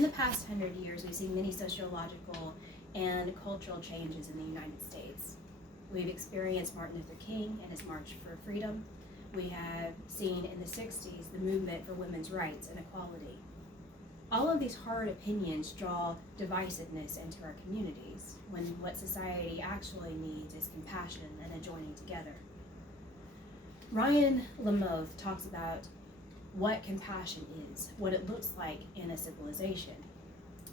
In the past 100 years, we've seen many sociological and cultural changes in the United States. We've experienced Martin Luther King and his March for Freedom. We have seen in the 60s the movement for women's rights and equality. All of these hard opinions draw divisiveness into our communities when what society actually needs is compassion and a joining together. Ryan Lamothe talks about what compassion is, what it looks like in a civilization.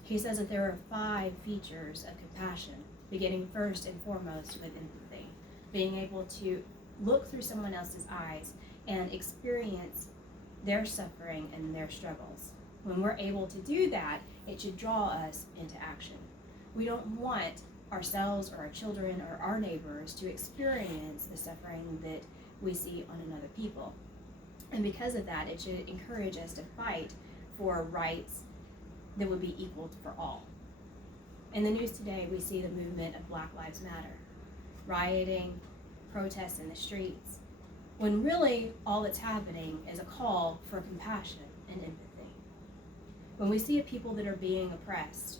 He says that there are 5 features of compassion, beginning first and foremost with empathy, being able to look through someone else's eyes and experience their suffering and their struggles. When we're able to do that, it should draw us into action. We don't want ourselves or our children or our neighbors to experience the suffering that we see on another people. And because of that, it should encourage us to fight for rights that would be equal for all. In the news today, we see the movement of Black Lives Matter, rioting, protests in the streets, when really all that's happening is a call for compassion and empathy. When we see people that are being oppressed,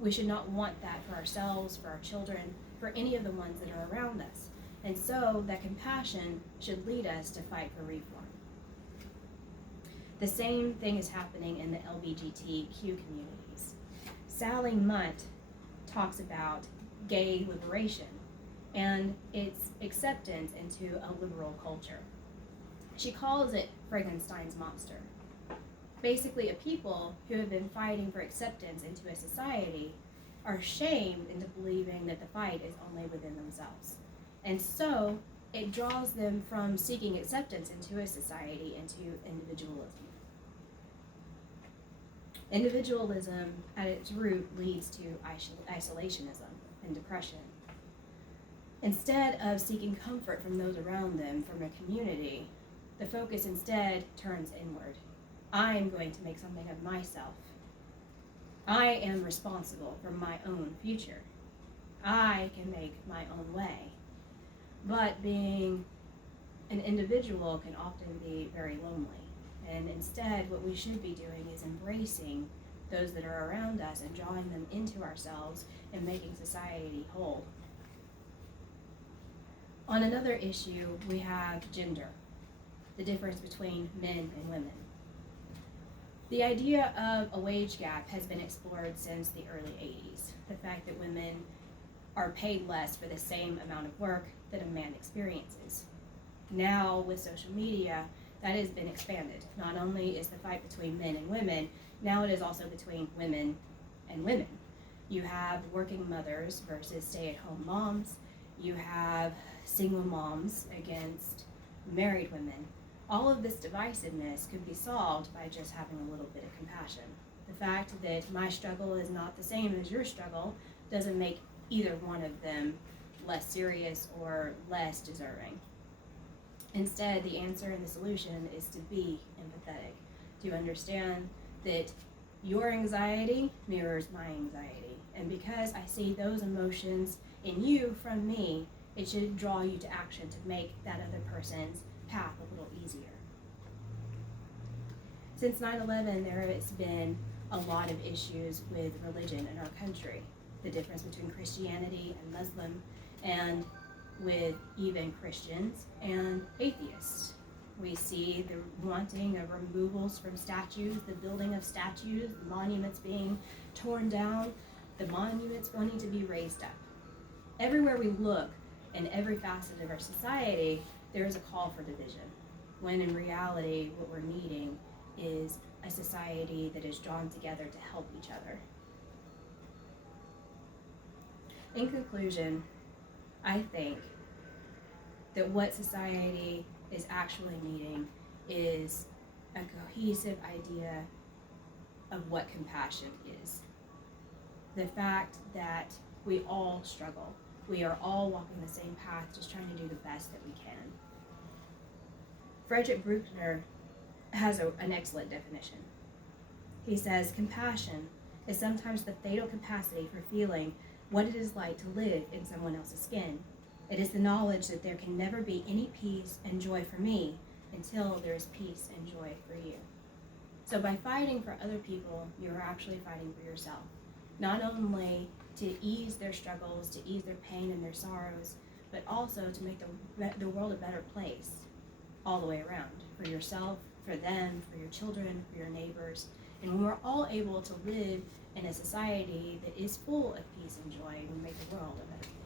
we should not want that for ourselves, for our children, for any of the ones that are around us. And so that compassion should lead us to fight for reform. The same thing is happening in the LGBTQ communities. Sally Munt talks about gay liberation and its acceptance into a liberal culture. She calls it Frankenstein's monster. Basically, a people who have been fighting for acceptance into a society are shamed into believing that the fight is only within themselves. And so it draws them from seeking acceptance into a society into individualism. Individualism at its root leads to isolationism and depression. Instead of seeking comfort from those around them, from a community, the focus instead turns inward. I am going to make something of myself. I am responsible for my own future. I can make my own way. But being an individual can often be very lonely. And instead, what we should be doing is embracing those that are around us and drawing them into ourselves and making society whole. On another issue, we have gender, the difference between men and women. The idea of a wage gap has been explored since the early 80s. The fact that women are paid less for the same amount of work that a man experiences. Now, with social media, that has been expanded. Not only is the fight between men and women, now it is also between women and women. You have working mothers versus stay-at-home moms. You have single moms against married women. All of this divisiveness could be solved by just having a little bit of compassion. The fact that my struggle is not the same as your struggle doesn't make either one of them less serious or less deserving. Instead, the answer and the solution is to be empathetic, to understand that your anxiety mirrors my anxiety. And because I see those emotions in you from me, it should draw you to action to make that other person's path a little easier. Since 9/11, there has been a lot of issues with religion in our country, the difference between Christianity and Muslim, and with even Christians and atheists. We see the wanting of removals from statues, the building of statues, the monuments being torn down, the monuments wanting to be raised up. Everywhere we look, in every facet of our society, there is a call for division, when in reality, what we're needing is a society that is drawn together to help each other. In conclusion, I think that what society is actually needing is a cohesive idea of what compassion is. The fact that we all struggle. We are all walking the same path, just trying to do the best that we can. Frederick Bruckner has an excellent definition. He says, compassion is sometimes the fatal capacity for feeling what it is like to live in someone else's skin. It is the knowledge that there can never be any peace and joy for me until there is peace and joy for you. So by fighting for other people, you're actually fighting for yourself. Not only to ease their struggles, to ease their pain and their sorrows, but also to make the world a better place all the way around, for yourself, for them, for your children, for your neighbors. And when we're all able to live in a society that is full of peace and joy, we make the world a better place.